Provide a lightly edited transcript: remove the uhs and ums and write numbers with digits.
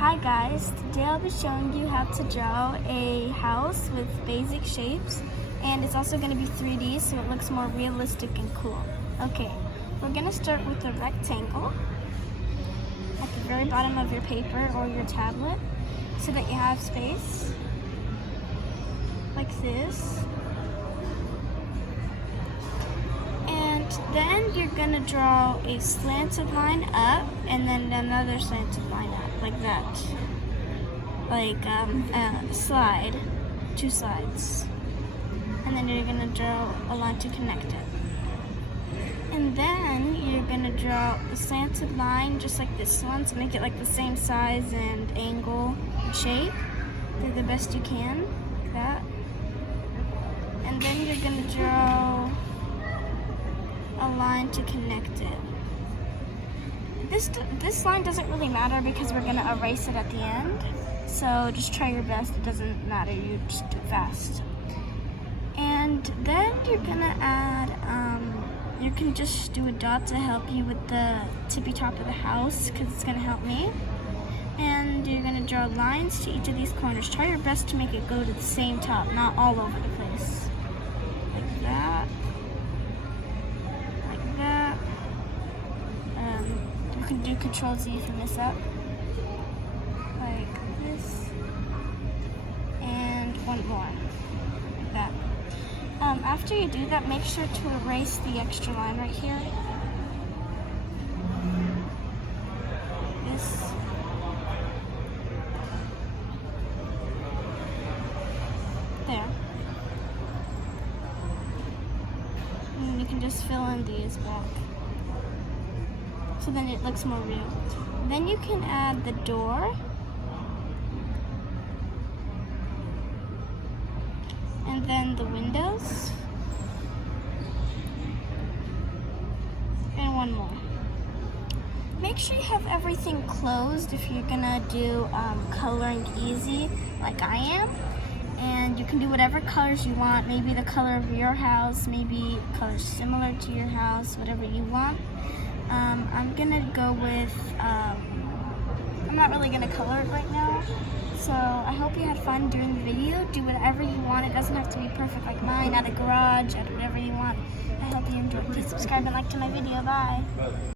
Hi guys, today I'll be showing you how to draw a house with basic shapes, and it's also going to be 3D so it looks more realistic and cool. Okay, we're going to start with a rectangle at the very bottom of your paper or your tablet so that you have space, like this. Then you're going to draw a slanted line up and then another slanted line up, like that. Like a slide, two slides. And then you're going to draw a line to connect it. And then you're going to draw a slanted line just like this one to make it like the same size and angle and shape. Do the best you can, like that. And then you're going to draw a line to connect it. This line doesn't really matter because we're going to erase it at the end. So just try your best. It doesn't matter. You just do it fast. And then you're going to add, you can just do a dot to help you with the tippy top of the house because it's going to help me. And you're going to draw lines to each of these corners. Try your best to make it go to the same top, not all over the place. Like that. You can do Control Z if you mess up. Like this. And one more. Like that. After you do that, make sure to erase the extra line right here. This. There. And you can just fill in these back. So then it looks more real. Then you can add the door. And then the windows. And one more. Make sure you have everything closed if you're gonna do coloring easy like I am. And you can do whatever colors you want, maybe the color of your house, maybe colors similar to your house, whatever you want. I'm gonna go with, I'm not really gonna color it right now, so I hope you had fun doing the video. Do whatever you want. It doesn't have to be perfect like mine, at a garage, at whatever you want. I hope you enjoyed. Please subscribe and like to my video. Bye.